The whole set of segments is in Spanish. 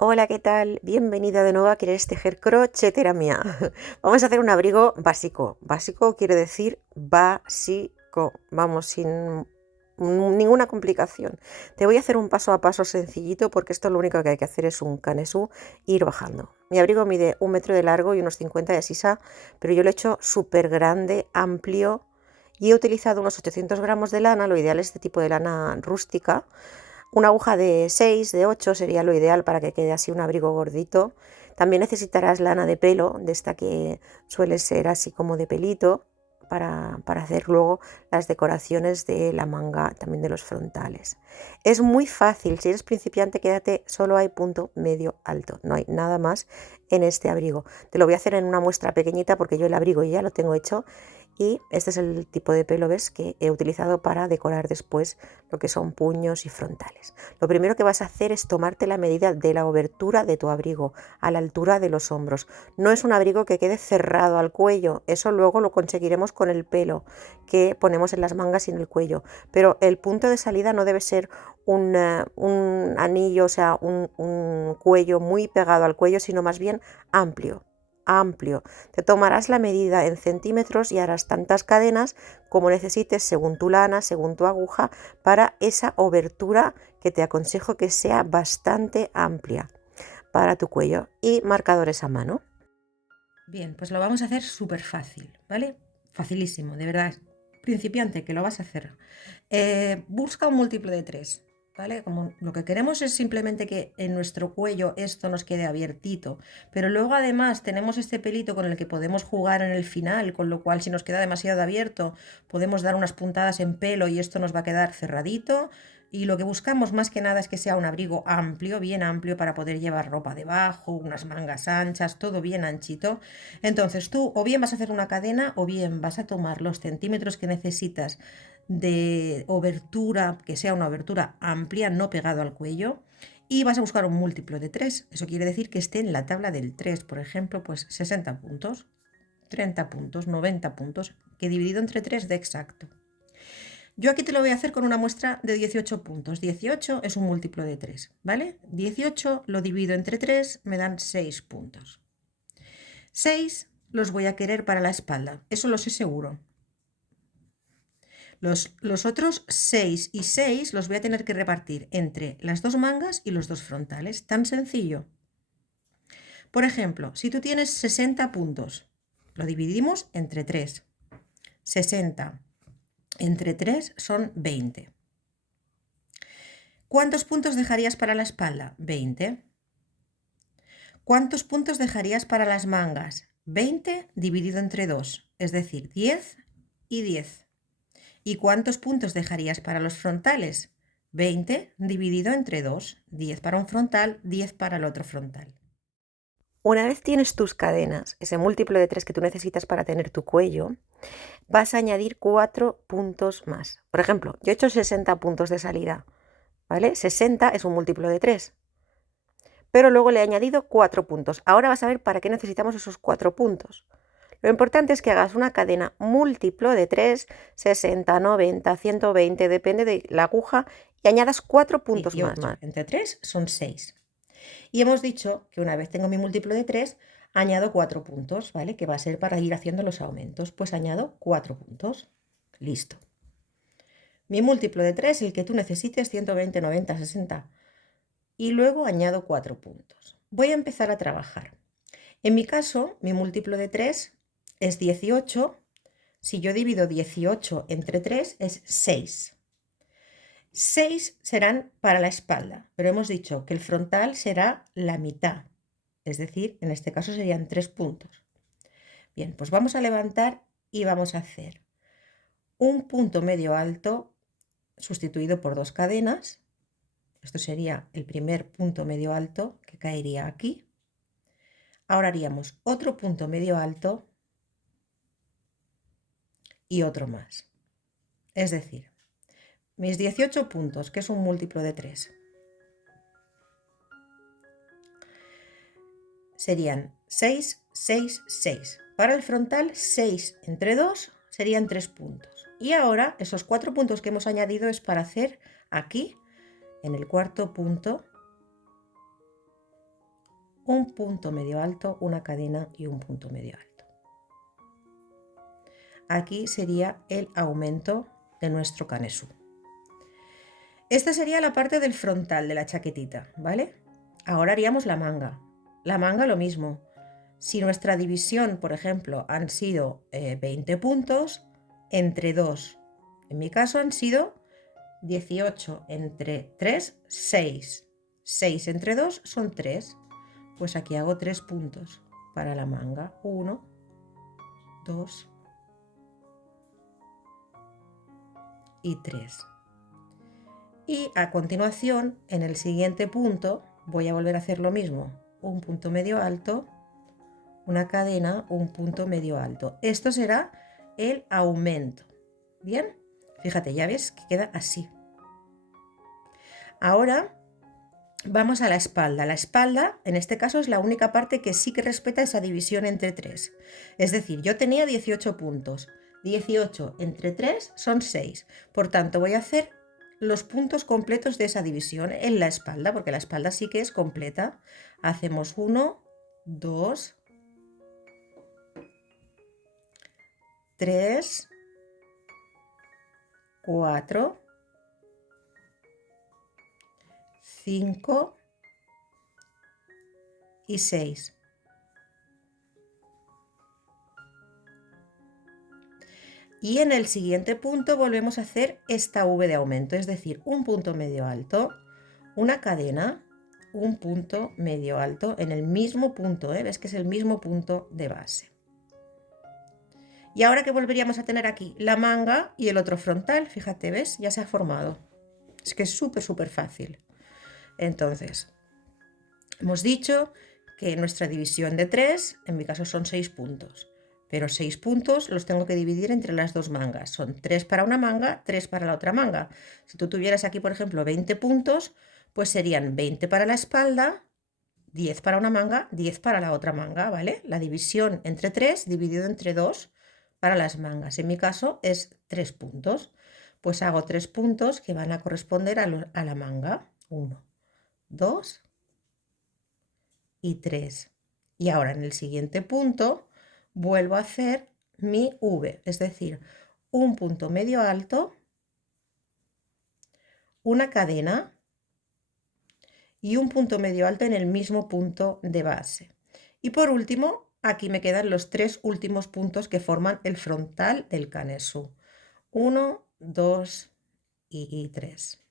Hola, ¿qué tal? Bienvenida de nuevo a Quieres Tejer Crochetera mía. Vamos a hacer un abrigo básico. Básico quiere decir básico. Vamos, sin ninguna complicación. Te voy a hacer un paso a paso sencillito porque esto lo único que hay que hacer es un canesú e ir bajando. Mi abrigo mide 1 metro de largo y unos 50 de sisa, pero yo lo he hecho súper grande, amplio y he utilizado unos 800 gramos de lana. Lo ideal es este tipo de lana rústica. Una aguja de 6, de 8 sería lo ideal para que quede así un abrigo gordito. También necesitarás lana de pelo, de esta que suele ser así como de pelito, para hacer luego las decoraciones de la manga, también de los frontales. Es muy fácil, si eres principiante quédate, solo hay punto medio alto, no hay nada más en este abrigo. Te lo voy a hacer en una muestra pequeñita porque yo el abrigo ya lo tengo hecho y este es el tipo de pelo, ¿ves?, que he utilizado para decorar después lo que son puños y frontales. Lo primero que vas a hacer es tomarte la medida de la obertura de tu abrigo, a la altura de los hombros. No es un abrigo que quede cerrado al cuello, eso luego lo conseguiremos con el pelo que ponemos en las mangas y en el cuello, pero el punto de salida no debe ser un anillo, o sea, un cuello muy pegado al cuello, sino más bien amplio. Amplio. Te tomarás la medida en centímetros y harás tantas cadenas como necesites según tu lana, según tu aguja, para esa obertura que te aconsejo que sea bastante amplia para tu cuello, y marcadores a mano. Bien, pues lo vamos a hacer súper fácil, ¿vale? Facilísimo, de verdad. Principiante, que lo vas a hacer. Busca un múltiplo de 3, ¿vale? Como lo que queremos es simplemente que en nuestro cuello esto nos quede abiertito, pero luego además tenemos este pelito con el que podemos jugar en el final, con lo cual si nos queda demasiado abierto podemos dar unas puntadas en pelo y esto nos va a quedar cerradito. Y lo que buscamos más que nada es que sea un abrigo amplio, bien amplio, para poder llevar ropa debajo, unas mangas anchas, todo bien anchito. Entonces tú o bien vas a hacer una cadena o bien vas a tomar los centímetros que necesitas de obertura, que sea una abertura amplia, no pegado al cuello, y vas a buscar un múltiplo de 3. Eso quiere decir que esté en la tabla del 3, por ejemplo, pues 60 puntos, 30 puntos, 90 puntos, que dividido entre 3 de exacto. Yo aquí te lo voy a hacer con una muestra de 18 puntos. 18 es un múltiplo de 3, ¿vale? 18 lo divido entre 3, me dan 6 puntos. 6 los voy a querer para la espalda, eso lo sé seguro. Los otros 6 y 6 los voy a tener que repartir entre las dos mangas y los dos frontales. Tan sencillo. Por ejemplo, si tú tienes 60 puntos, lo dividimos entre 3. 60 entre 3 son 20. ¿Cuántos puntos dejarías para la espalda? 20. ¿Cuántos puntos dejarías para las mangas? 20 dividido entre 2, es decir, 10 y 10. ¿Y cuántos puntos dejarías para los frontales? 20 dividido entre 2, 10 para un frontal, 10 para el otro frontal. Una vez tienes tus cadenas, ese múltiplo de 3 que tú necesitas para tener tu cuello, vas a añadir 4 puntos más. Por ejemplo, yo he hecho 60 puntos de salida, ¿vale? 60 es un múltiplo de 3, pero luego le he añadido 4 puntos. Ahora vas a ver para qué necesitamos esos 4 puntos. Lo importante es que hagas una cadena múltiplo de 3, 60, 90, 120, depende de la aguja, y añadas 4 puntos más. 18 entre 3 son 6. Y hemos dicho que una vez tengo mi múltiplo de 3, añado 4 puntos, ¿vale? Que va a ser para ir haciendo los aumentos. Pues añado 4 puntos. Listo. Mi múltiplo de 3, el que tú necesites, 120, 90, 60. Y luego añado 4 puntos. Voy a empezar a trabajar. En mi caso, mi múltiplo de 3 es 18. Si yo divido 18 entre 3 es 6. 6 serán para la espalda, pero hemos dicho que el frontal será la mitad. Es decir, en este caso serían 3 puntos. Bien, pues vamos a levantar y vamos a hacer un punto medio alto sustituido por 2 cadenas. Esto sería el primer punto medio alto que caería aquí. Ahora haríamos otro punto medio alto y otro más. Es decir, mis 18 puntos, que es un múltiplo de 3, serían 6, 6, 6. Para el frontal, 6 entre 2 serían 3 puntos. Y ahora esos 4 puntos que hemos añadido es para hacer aquí, en el cuarto punto, un punto medio alto, una cadena y un punto medio alto. Aquí sería el aumento de nuestro canesú. Esta sería la parte del frontal de la chaquetita, ¿vale? Ahora haríamos la manga. La manga lo mismo. Si nuestra división, por ejemplo, han sido 20 puntos, entre 2. En mi caso han sido 18 entre 3, 6. 6 entre 2 son 3. Pues aquí hago 3 puntos para la manga. 1, 2 y 3. Y a continuación, en el siguiente punto, voy a volver a hacer lo mismo. Un punto medio alto, una cadena, un punto medio alto. Esto será el aumento. ¿Bien? Fíjate, ya ves que queda así. Ahora vamos a la espalda. La espalda, en este caso, es la única parte que sí que respeta esa división entre 3. Es decir, yo tenía 18 puntos. 18 entre 3 son 6. Por tanto, voy a hacer los puntos completos de esa división en la espalda, porque la espalda sí que es completa. Hacemos 1, 2, 3, 4, 5 y 6. Y en el siguiente punto volvemos a hacer esta V de aumento, es decir, un punto medio alto, una cadena, un punto medio alto en el mismo punto, ¿ves que es el mismo punto de base? Y ahora que volveríamos a tener aquí la manga y el otro frontal, fíjate, ¿ves? Ya se ha formado. Es que es súper fácil. Entonces, hemos dicho que nuestra división de 3, en mi caso son 6 puntos. Pero 6 puntos los tengo que dividir entre las dos mangas. Son 3 para una manga, 3 para la otra manga. Si tú tuvieras aquí, por ejemplo, 20 puntos, pues serían 20 para la espalda, 10 para una manga, 10 para la otra manga, ¿vale? La división entre 3 dividido entre 2 para las mangas. En mi caso es 3 puntos. Pues hago 3 puntos que van a corresponder a la manga. 1, 2 y 3. Y ahora en el siguiente punto vuelvo a hacer mi V, es decir, un punto medio alto, una cadena y un punto medio alto en el mismo punto de base. Y por último, aquí me quedan los 3 últimos puntos que forman el frontal del canesú. 1, 2 y 3.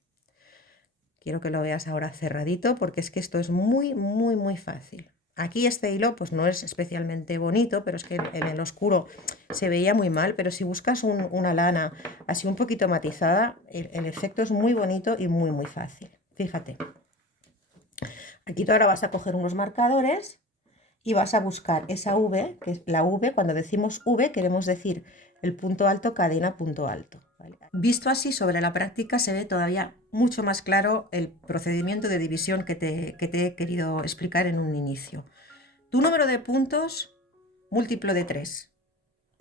Quiero que lo veas ahora cerradito porque es que esto es muy fácil. Aquí este hilo pues no es especialmente bonito, pero es que en el oscuro se veía muy mal, pero si buscas una lana así un poquito matizada, el efecto es muy bonito y muy fácil. Fíjate. Aquí tú ahora vas a coger unos marcadores y vas a buscar esa V, que es la V, cuando decimos V queremos decir el punto alto, cadena, punto alto. ¿Vale? Visto así sobre la práctica se ve todavía mucho más claro el procedimiento de división que te he querido explicar en un inicio. Tu número de puntos múltiplo de 3,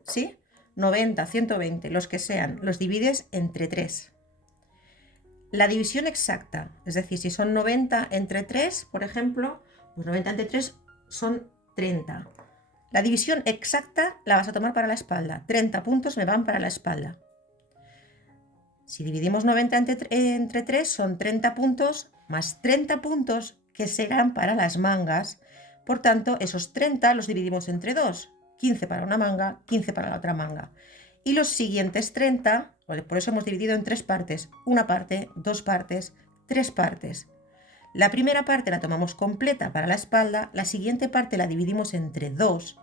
¿sí? 90, 120, los que sean, los divides entre 3. La división exacta, es decir, si son 90 entre 3, por ejemplo, pues 90 entre 3 son 30. La división exacta la vas a tomar para la espalda. 30 puntos me van para la espalda. Si dividimos 90 entre 3 son 30 puntos más 30 puntos que serán para las mangas. Por tanto, esos 30 los dividimos entre 2. 15 para una manga, 15 para la otra manga. Y los siguientes 30, por eso hemos dividido en 3 partes. Una parte, 2 partes, 3 partes. La primera parte la tomamos completa para la espalda, la siguiente parte la dividimos entre 2.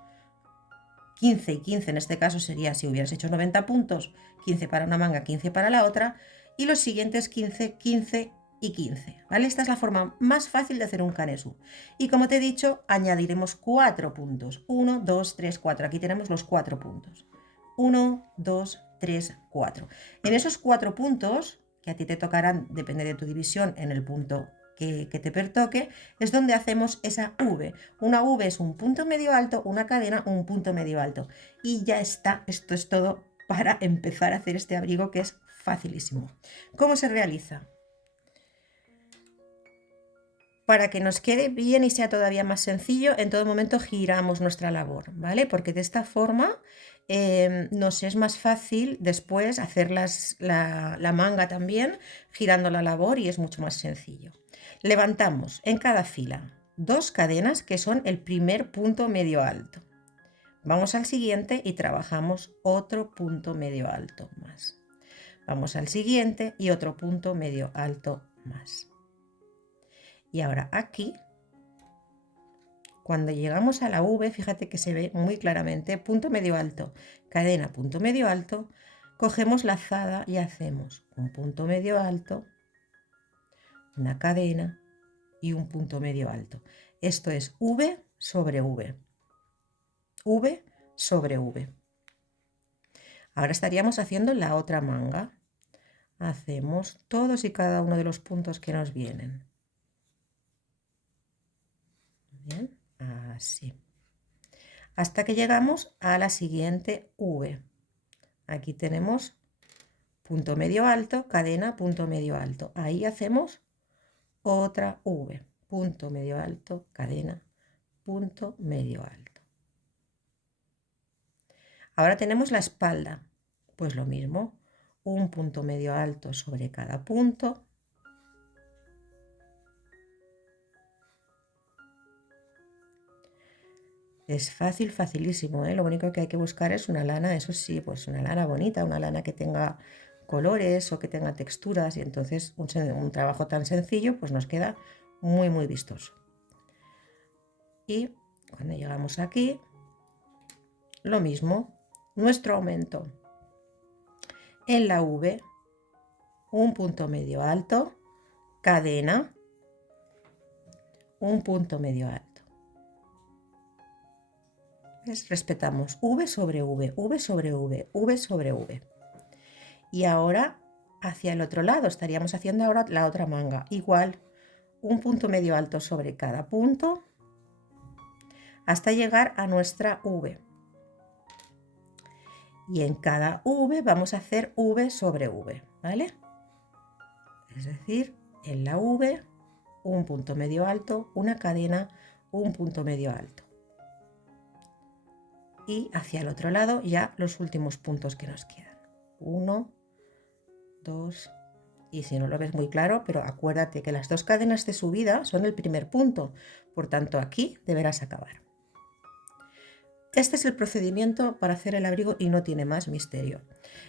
15 y 15 en este caso sería, si hubieras hecho 90 puntos, 15 para una manga, 15 para la otra, y los siguientes 15, 15 y 15, ¿vale? Esta es la forma más fácil de hacer un canesú. Y como te he dicho, añadiremos 4 puntos. 1, 2, 3, 4. Aquí tenemos los 4 puntos. 1, 2, 3, 4. En esos 4 puntos, que a ti te tocarán, depende de tu división, en el punto que te pertoque, es donde hacemos esa V. Una V es un punto medio alto, una cadena, un punto medio alto. Y ya está, esto es todo para empezar a hacer este abrigo que es facilísimo. ¿Cómo se realiza? Para que nos quede bien y sea todavía más sencillo, en todo momento giramos nuestra labor, ¿vale? Porque de esta forma nos es más fácil después hacer la manga también girando la labor y es mucho más sencillo. Levantamos en cada fila 2 cadenas que son el primer punto medio alto. Vamos al siguiente y trabajamos otro punto medio alto más. Vamos al siguiente y otro punto medio alto más. Y ahora aquí, cuando llegamos a la V, fíjate que se ve muy claramente punto medio alto, cadena, punto medio alto, cogemos lazada y hacemos un punto medio alto, una cadena y un punto medio alto. Esto es V sobre V, V sobre V. Ahora estaríamos haciendo la otra manga. Hacemos todos y cada uno de los puntos que nos vienen. Bien, así. Hasta que llegamos a la siguiente V. Aquí tenemos punto medio alto, cadena, punto medio alto. Ahí hacemos otra V. Punto medio alto, cadena, punto medio alto. Ahora tenemos la espalda. Pues lo mismo, un punto medio alto sobre cada punto. Es fácil, facilísimo, ¿eh? Lo único que hay que buscar es una lana, eso sí, pues una lana bonita, una lana que tenga colores o que tenga texturas y entonces un trabajo tan sencillo pues nos queda muy, muy vistoso. Y cuando llegamos aquí, lo mismo, nuestro aumento. En la V, un punto medio alto, cadena, un punto medio alto. ¿Ves? Respetamos V sobre V, V sobre V, V sobre V. Y ahora hacia el otro lado, estaríamos haciendo ahora la otra manga. Igual, un punto medio alto sobre cada punto hasta llegar a nuestra V. Y en cada V vamos a hacer V sobre V, ¿vale? Es decir, en la V, un punto medio alto, una cadena, un punto medio alto. Y hacia el otro lado ya los últimos puntos que nos quedan. 1, 2, y si no lo ves muy claro, pero acuérdate que las 2 cadenas de subida son el primer punto, por tanto aquí deberás acabar. Este es el procedimiento para hacer el abrigo y no tiene más misterio.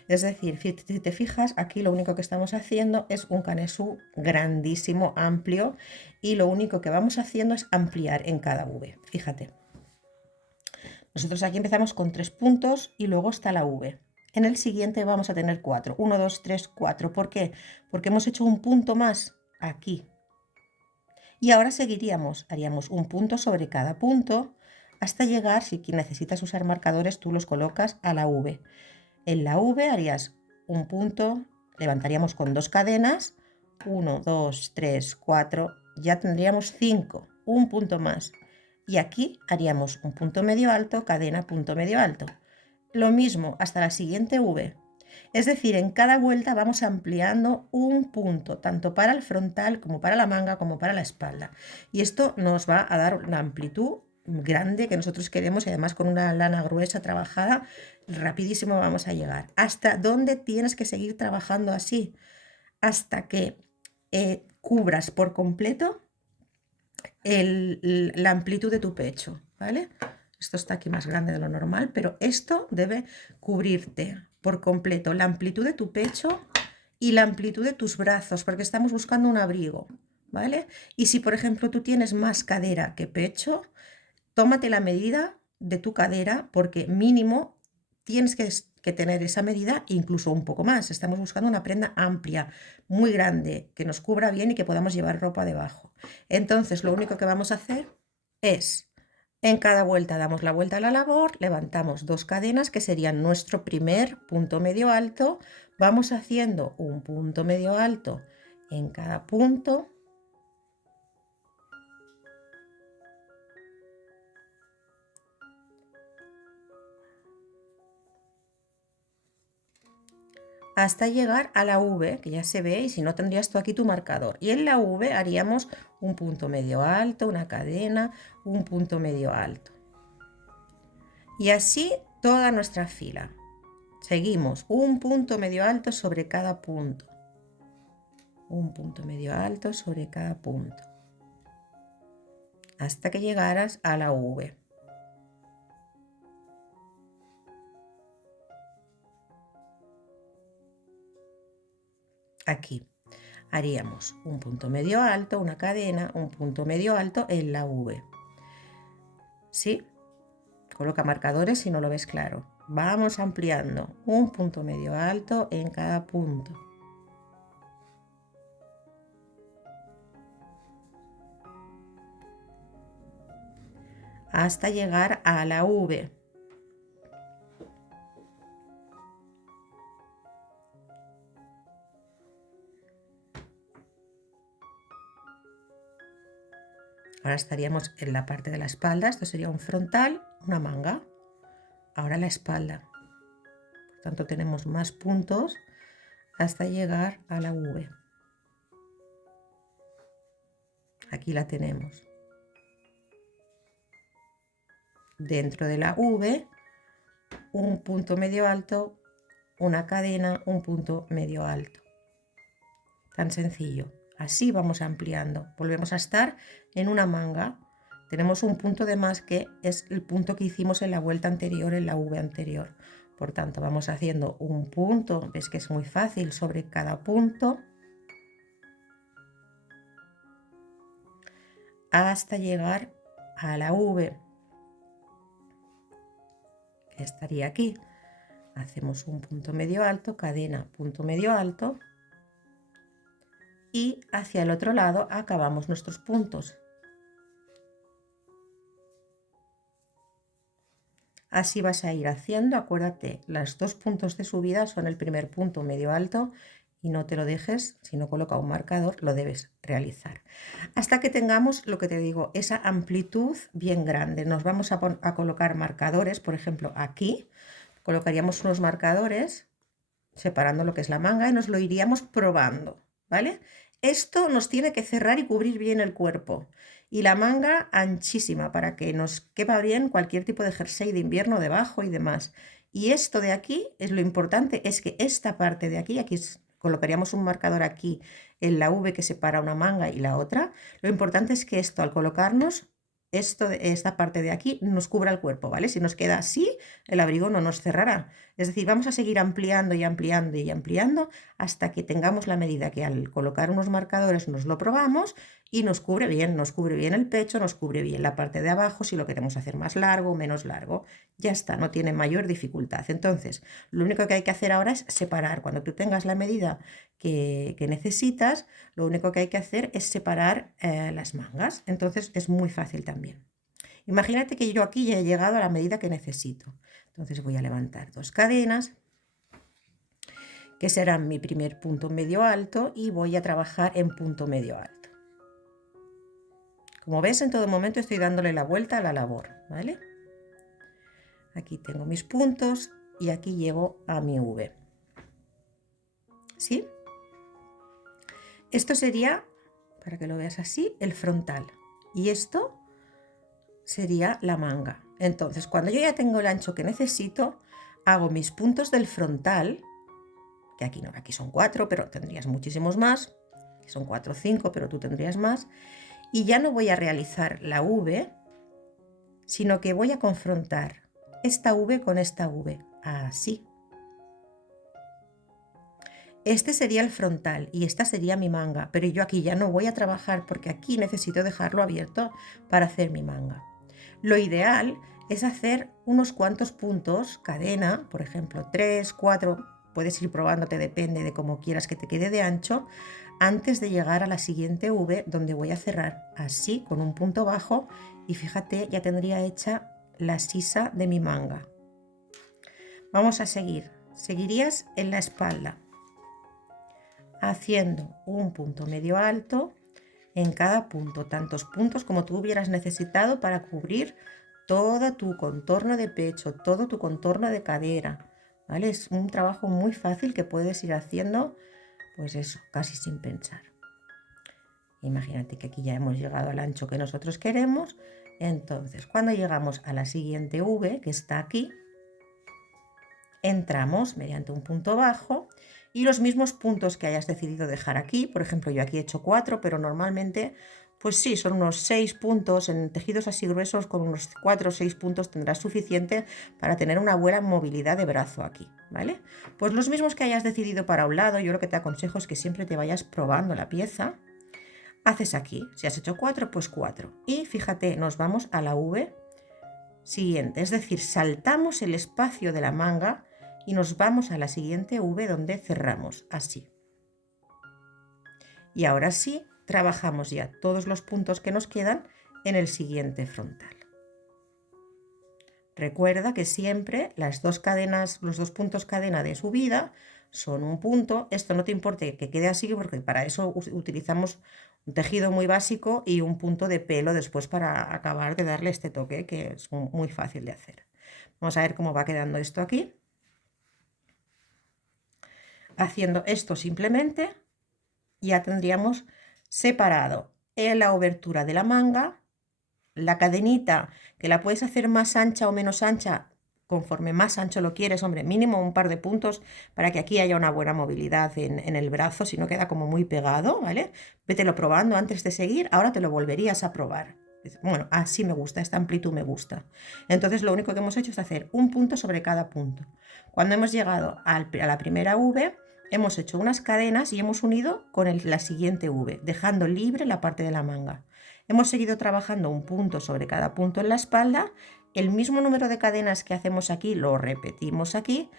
Es decir, si te fijas, aquí lo único que estamos haciendo es un canesú grandísimo, amplio, y lo único que vamos haciendo es ampliar en cada V. Fíjate. Nosotros aquí empezamos con 3 puntos y luego está la V. En el siguiente vamos a tener 4. 1, 2, 3, 4. ¿Por qué? Porque hemos hecho un punto más aquí. Y ahora seguiríamos, haríamos un punto sobre cada punto hasta llegar, si necesitas usar marcadores, tú los colocas a la V. En la V harías un punto, levantaríamos con 2 cadenas, 1, 2, 3, 4, ya tendríamos 5, un punto más. Y aquí haríamos un punto medio alto, cadena, punto medio alto. Lo mismo hasta la siguiente V. Es decir, en cada vuelta vamos ampliando un punto, tanto para el frontal como para la manga como para la espalda. Y esto nos va a dar una amplitud grande que nosotros queremos y además con una lana gruesa trabajada, rapidísimo vamos a llegar. ¿Hasta dónde tienes que seguir trabajando así? Hasta que cubras por completo la amplitud de tu pecho, ¿vale? Esto está aquí más grande de lo normal, pero esto debe cubrirte por completo la amplitud de tu pecho y la amplitud de tus brazos, porque estamos buscando un abrigo, ¿vale? Y si, por ejemplo, tú tienes más cadera que pecho, tómate la medida de tu cadera, porque mínimo tienes que tener esa medida, incluso un poco más. Estamos buscando una prenda amplia, muy grande, que nos cubra bien y que podamos llevar ropa debajo. Entonces, lo único que vamos a hacer es, en cada vuelta damos la vuelta a la labor, levantamos 2 cadenas, que serían nuestro primer punto medio alto, vamos haciendo un punto medio alto en cada punto. hasta llegar a la V, que ya se ve, y si no tendrías tú aquí tu marcador. Y en la V haríamos un punto medio alto, una cadena, un punto medio alto. Y así toda nuestra fila. Seguimos un punto medio alto sobre cada punto. Un punto medio alto sobre cada punto. Hasta que llegaras a la V. Aquí haríamos un punto medio alto, una cadena, un punto medio alto en la V. ¿Sí? Coloca marcadores si no lo ves claro. Vamos ampliando un punto medio alto en cada punto. Hasta llegar a la V. Ahora estaríamos en la parte de la espalda. Esto sería un frontal, una manga. Ahora la espalda. Por tanto, tenemos más puntos hasta llegar a la V. Aquí la tenemos. Dentro de la V, un punto medio alto, una cadena, un punto medio alto. Tan sencillo. Así vamos ampliando. Volvemos a estar en una manga. Tenemos un punto de más que es el punto que hicimos en la vuelta anterior, en la V anterior. Por tanto, vamos haciendo un punto, ves que es muy fácil, sobre cada punto, hasta llegar a la V, que estaría aquí. Hacemos un punto medio alto, cadena, punto medio alto, y hacia el otro lado acabamos nuestros puntos. Así vas a ir haciendo, acuérdate, los dos puntos de subida son el primer punto medio alto y no te lo dejes, si no coloca un marcador, lo debes realizar. Hasta que tengamos, lo que te digo, esa amplitud bien grande. Nos vamos a colocar marcadores, por ejemplo, aquí colocaríamos unos marcadores separando lo que es la manga y nos lo iríamos probando, ¿vale? Esto nos tiene que cerrar y cubrir bien el cuerpo. Y la manga anchísima para que nos quepa bien cualquier tipo de jersey de invierno debajo y demás. Y esto de aquí es lo importante, es que esta parte de aquí, colocaríamos un marcador aquí en la V que separa una manga y la otra. Lo importante es que esto al colocarnos, esta parte de aquí nos cubra el cuerpo, ¿vale? Si nos queda así, el abrigo no nos cerrará. Es decir, vamos a seguir ampliando y ampliando y ampliando hasta que tengamos la medida que al colocar unos marcadores nos lo probamos y nos cubre bien el pecho, nos cubre bien la parte de abajo, si lo queremos hacer más largo o menos largo. Ya está, no tiene mayor dificultad. Entonces, lo único que hay que hacer ahora es separar. Cuando tú tengas la medida que necesitas, lo único que hay que hacer es separar las mangas. Entonces, es muy fácil también. Imagínate que yo aquí ya he llegado a la medida que necesito. Entonces voy a levantar dos cadenas, que serán mi primer punto medio alto, y voy a trabajar en punto medio alto. Como ves, en todo momento estoy dándole la vuelta a la labor, ¿vale? Aquí tengo mis puntos y aquí llego a mi V. ¿Sí? Esto sería, para que lo veas así, el frontal. Y esto sería la manga. Entonces, cuando yo ya tengo el ancho que necesito, hago mis puntos del frontal, que aquí no, aquí son 4, pero tendrías muchísimos más. Son 4 o 5, pero tú tendrías más. Y ya no voy a realizar la V, sino que voy a confrontar esta V con esta V, así. Este sería el frontal y esta sería mi manga, pero yo aquí ya no voy a trabajar porque aquí necesito dejarlo abierto para hacer mi manga. Lo ideal es hacer unos cuantos puntos, cadena, por ejemplo 3, 4, puedes ir probándote, depende de cómo quieras que te quede de ancho, antes de llegar a la siguiente V, donde voy a cerrar así con un punto bajo y fíjate, ya tendría hecha la sisa de mi manga. Vamos a seguir. Seguirías en la espalda, haciendo un punto medio alto en cada punto, tantos puntos como tú hubieras necesitado para cubrir todo tu contorno de pecho, todo tu contorno de cadera, ¿vale? Es un trabajo muy fácil que puedes ir haciendo, pues eso, casi sin pensar. Imagínate que aquí ya hemos llegado al ancho que nosotros queremos. Entonces, cuando llegamos a la siguiente V, que está aquí, entramos mediante un punto bajo y los mismos puntos que hayas decidido dejar aquí. Por ejemplo, yo aquí he hecho 4, pero normalmente, pues sí, son unos 6 puntos. En tejidos así gruesos, con unos 4 o 6 puntos tendrás suficiente para tener una buena movilidad de brazo aquí, ¿vale? Pues los mismos que hayas decidido para un lado, yo lo que te aconsejo es que siempre te vayas probando la pieza. Haces aquí, si has hecho 4, pues 4. Y fíjate, nos vamos a la V siguiente, es decir, saltamos el espacio de la manga y nos vamos a la siguiente V donde cerramos, así. Y ahora sí, trabajamos ya todos los puntos que nos quedan en el siguiente frontal. Recuerda que siempre las dos cadenas, los dos puntos cadena de subida son un punto. Esto no te importe que quede así porque para eso utilizamos un tejido muy básico y un punto de pelo después para acabar de darle este toque que es muy fácil de hacer. Vamos a ver cómo va quedando esto aquí. Haciendo esto simplemente ya tendríamos separado en la obertura de la manga, la cadenita que la puedes hacer más ancha o menos ancha conforme más ancho lo quieres, hombre, mínimo un par de puntos para que aquí haya una buena movilidad en el brazo, si no queda como muy pegado, ¿vale? Vételo probando antes de seguir, ahora te lo volverías a probar. Bueno, así me gusta, esta amplitud me gusta. Entonces lo único que hemos hecho es hacer un punto sobre cada punto. Cuando hemos llegado a la primera V, hemos hecho unas cadenas y hemos unido con la siguiente V, dejando libre la parte de la manga. Hemos seguido trabajando un punto sobre cada punto en la espalda. El mismo número de cadenas que hacemos aquí lo repetimos aquí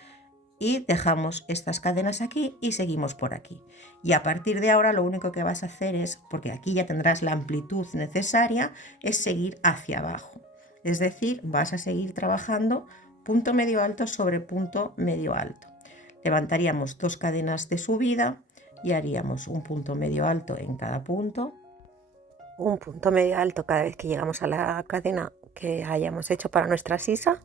y dejamos estas cadenas aquí y seguimos por aquí. Y a partir de ahora lo único que vas a hacer es, porque aquí ya tendrás la amplitud necesaria, es seguir hacia abajo. Es decir, vas a seguir trabajando punto medio alto sobre punto medio alto. Levantaríamos dos cadenas de subida y haríamos un punto medio alto en cada punto. Un punto medio alto cada vez que llegamos a la cadena que hayamos hecho para nuestra sisa,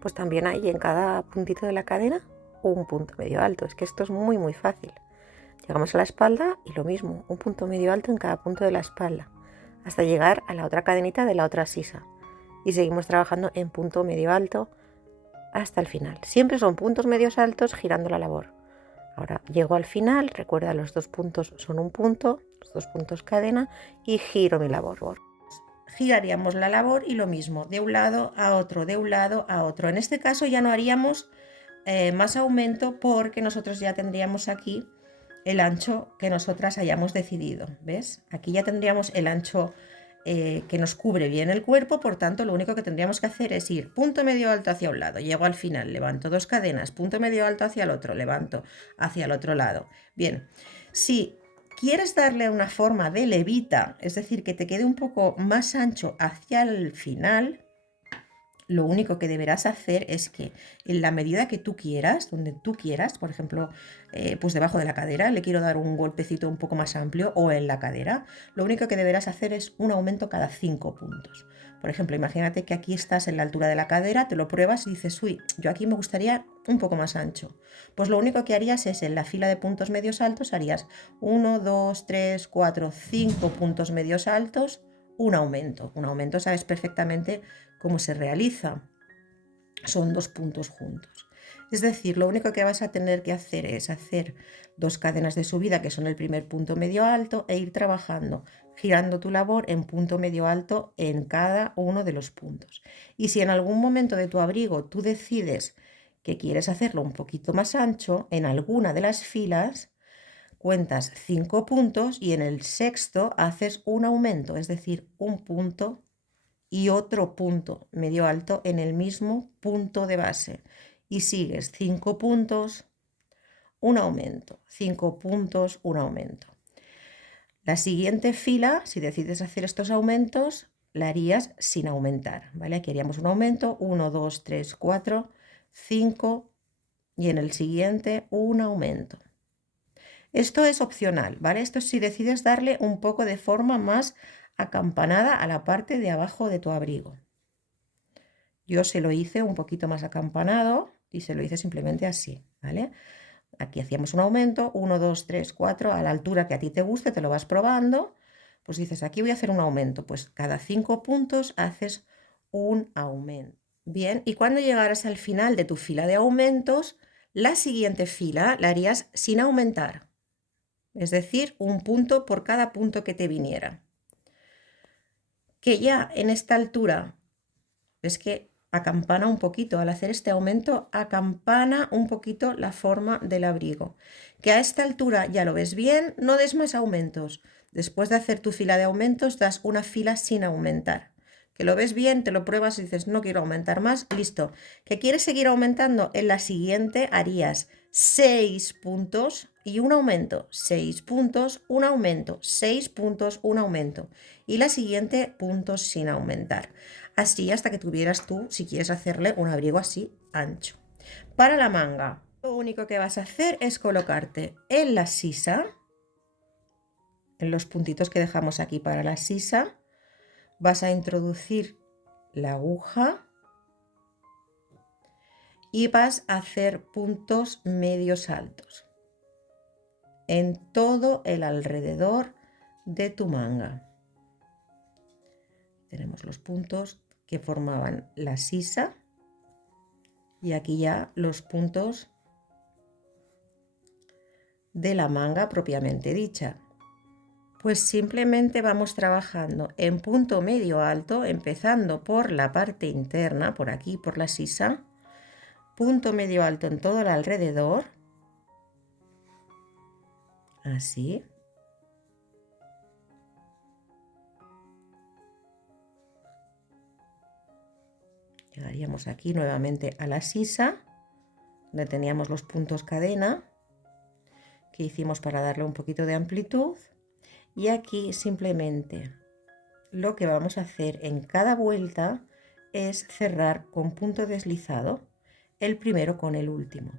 pues también hay en cada puntito de la cadena un punto medio alto. Es que esto es muy fácil. Llegamos a la espalda y lo mismo, un punto medio alto en cada punto de la espalda, hasta llegar a la otra cadenita de la otra sisa. Y seguimos trabajando en punto medio alto hasta el final. Siempre son puntos medios altos girando la labor. Ahora llego al final, recuerda, los dos puntos son un punto, los dos puntos cadena, y giro mi labor. Giraríamos la labor y lo mismo, de un lado a otro, de un lado a otro. En este caso ya no haríamos más aumento porque nosotros ya tendríamos aquí el ancho que nosotras hayamos decidido, ¿ves? Aquí ya tendríamos el ancho que nos cubre bien el cuerpo, por tanto lo único que tendríamos que hacer es ir punto medio alto hacia un lado, llego al final, levanto dos cadenas, punto medio alto hacia el otro, levanto hacia el otro lado. Bien, si quieres darle una forma de levita, es decir, que te quede un poco más ancho hacia el final, lo único que deberás hacer es que en la medida que tú quieras, donde tú quieras, por ejemplo, pues debajo de la cadera, le quiero dar un golpecito un poco más amplio o en la cadera, lo único que deberás hacer es un aumento cada 5 puntos. Por ejemplo, imagínate que aquí estás en la altura de la cadera, te lo pruebas y dices, uy, yo aquí me gustaría un poco más ancho. Pues lo único que harías es en la fila de puntos medios altos, harías 1, 2, 3, 4, 5 puntos medios altos, un aumento. Un aumento sabes perfectamente cómo se realiza. Son dos puntos juntos. Es decir, lo único que vas a tener que hacer es hacer dos cadenas de subida, que son el primer punto medio alto, e ir trabajando, girando tu labor en punto medio alto en cada uno de los puntos. Y si en algún momento de tu abrigo tú decides que quieres hacerlo un poquito más ancho, en alguna de las filas cuentas 5 puntos y en el sexto haces un aumento, es decir, un punto y otro punto medio alto en el mismo punto de base. Y sigues 5 puntos, un aumento, 5 puntos, un aumento. La siguiente fila, si decides hacer estos aumentos, la harías sin aumentar, ¿vale? Aquí haríamos un aumento, 1, 2, 3, 4, 5 y en el siguiente un aumento. Esto es opcional, ¿vale? Esto es si decides darle un poco de forma más acampanada a la parte de abajo de tu abrigo. Yo se lo hice un poquito más acampanado y se lo hice simplemente así, ¿vale? Aquí hacíamos un aumento, 1, 2, 3, 4, a la altura que a ti te guste, te lo vas probando. Pues dices, aquí voy a hacer un aumento, pues cada 5 puntos haces un aumento. Bien, y cuando llegaras al final de tu fila de aumentos, la siguiente fila la harías sin aumentar, es decir, un punto por cada punto que te viniera. Que ya en esta altura, es que acampana un poquito, al hacer este aumento, acampana un poquito la forma del abrigo. Que a esta altura ya lo ves bien, no des más aumentos. Después de hacer tu fila de aumentos, das una fila sin aumentar. Que lo ves bien, te lo pruebas y dices, no quiero aumentar más, listo. Que quieres seguir aumentando, en la siguiente harías 6 puntos y un aumento, 6 puntos, un aumento, 6 puntos, un aumento. Y la siguiente, puntos sin aumentar. Así hasta que tuvieras tú, si quieres hacerle un abrigo así ancho. Para la manga, lo único que vas a hacer es colocarte en la sisa, en los puntitos que dejamos aquí para la sisa, vas a introducir la aguja y vas a hacer puntos medios altos en todo el alrededor de tu manga. Tenemos los puntos que formaban la sisa y aquí ya los puntos de la manga propiamente dicha. Pues simplemente vamos trabajando en punto medio alto, empezando por la parte interna, por aquí, por la sisa, punto medio alto en todo el alrededor, así. Llegaríamos aquí nuevamente a la sisa, donde teníamos los puntos cadena que hicimos para darle un poquito de amplitud. Y aquí simplemente lo que vamos a hacer en cada vuelta es cerrar con punto deslizado el primero con el último.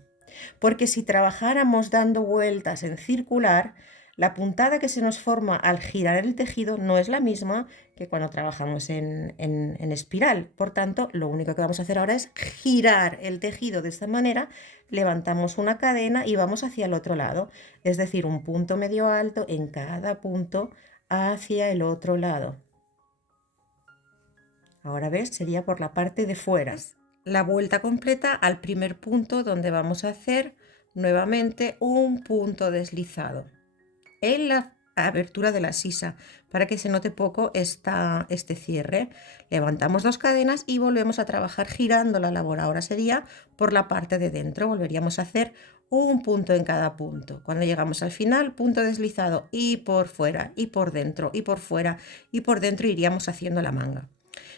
Porque si trabajáramos dando vueltas en circular, la puntada que se nos forma al girar el tejido no es la misma que cuando trabajamos en espiral. Por tanto, lo único que vamos a hacer ahora es girar el tejido de esta manera, levantamos una cadena y vamos hacia el otro lado, es decir, un punto medio alto en cada punto hacia el otro lado. Ahora ves, sería por la parte de fuera. La vuelta completa al primer punto donde vamos a hacer nuevamente un punto deslizado en la abertura de la sisa para que se note poco este cierre. Levantamos 2 cadenas y volvemos a trabajar girando la labor. Ahora sería por la parte de dentro, volveríamos a hacer un punto en cada punto. Cuando llegamos al final, punto deslizado y por fuera y por dentro y por fuera y por dentro iríamos haciendo la manga.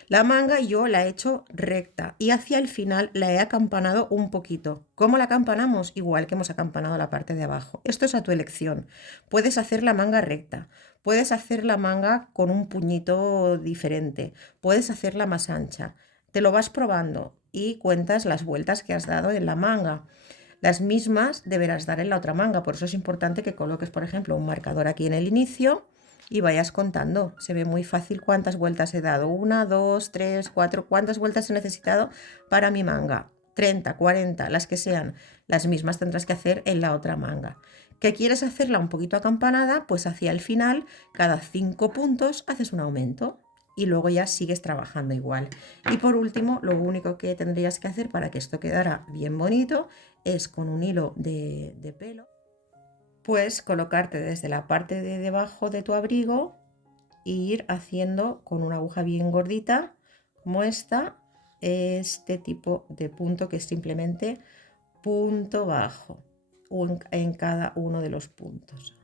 La manga yo la he hecho recta y hacia el final la he acampanado un poquito. ¿Cómo la acampanamos? Igual que hemos acampanado la parte de abajo. Esto es a tu elección. Puedes hacer la manga recta, puedes hacer la manga con un puñito diferente, puedes hacerla más ancha. Te lo vas probando y cuentas las vueltas que has dado en la manga. Las mismas deberás dar en la otra manga, por eso es importante que coloques, por ejemplo, un marcador aquí en el inicio y vayas contando. Se ve muy fácil cuántas vueltas he dado. 1, 2, 3, 4. ¿Cuántas vueltas he necesitado para mi manga? 30, 40, las que sean. Las mismas tendrás que hacer en la otra manga. ¿Que quieres hacerla un poquito acampanada? Pues hacia el final, cada 5 puntos haces un aumento y luego ya sigues trabajando igual. Y por último, lo único que tendrías que hacer para que esto quedara bien bonito es con un hilo de pelo, pues colocarte desde la parte de debajo de tu abrigo e ir haciendo con una aguja bien gordita como esta, este tipo de punto que es simplemente punto bajo en cada uno de los puntos.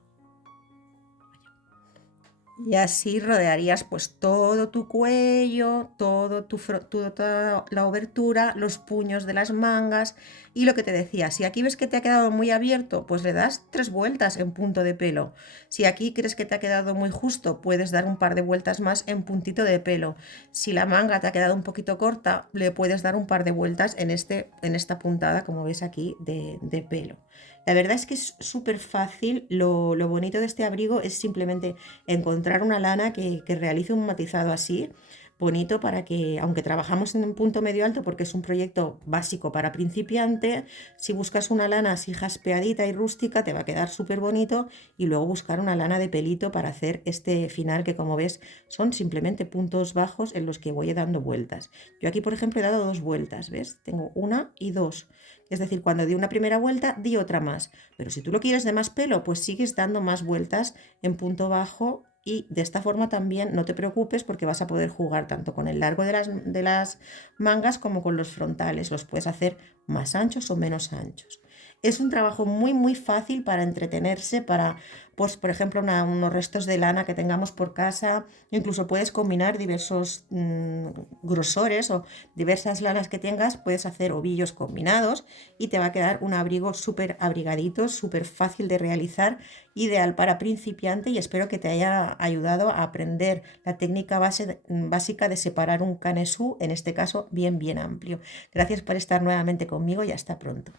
Y así rodearías pues todo tu cuello, toda la obertura, los puños de las mangas y lo que te decía, si aquí ves que te ha quedado muy abierto, pues le das 3 vueltas en punto de pelo. Si aquí crees que te ha quedado muy justo, puedes dar un par de vueltas más en puntito de pelo. Si la manga te ha quedado un poquito corta, le puedes dar un par de vueltas en esta puntada, como ves aquí, de pelo. La verdad es que es súper fácil. Lo bonito de este abrigo es simplemente encontrar una lana que realice un matizado así. bonito para que, aunque trabajamos en un punto medio alto porque es un proyecto básico para principiante, si buscas una lana así jaspeadita y rústica te va a quedar súper bonito, y luego buscar una lana de pelito para hacer este final que, como ves, son simplemente puntos bajos en los que voy dando vueltas. Yo aquí, por ejemplo, he dado 2 vueltas, ¿ves? Tengo una y dos. Es decir, cuando di una primera vuelta, di otra más. Pero si tú lo quieres de más pelo, pues sigues dando más vueltas en punto bajo, y de esta forma también no te preocupes porque vas a poder jugar tanto con el largo de las mangas como con los frontales. Los puedes hacer más anchos o menos anchos. Es un trabajo muy muy fácil para entretenerse, para, pues por ejemplo, unos restos de lana que tengamos por casa. Incluso puedes combinar diversos grosores o diversas lanas que tengas, puedes hacer ovillos combinados y te va a quedar un abrigo súper abrigadito, súper fácil de realizar, ideal para principiante, y espero que te haya ayudado a aprender la técnica básica de separar un canesú, en este caso bien bien amplio. Gracias por estar nuevamente conmigo y hasta pronto.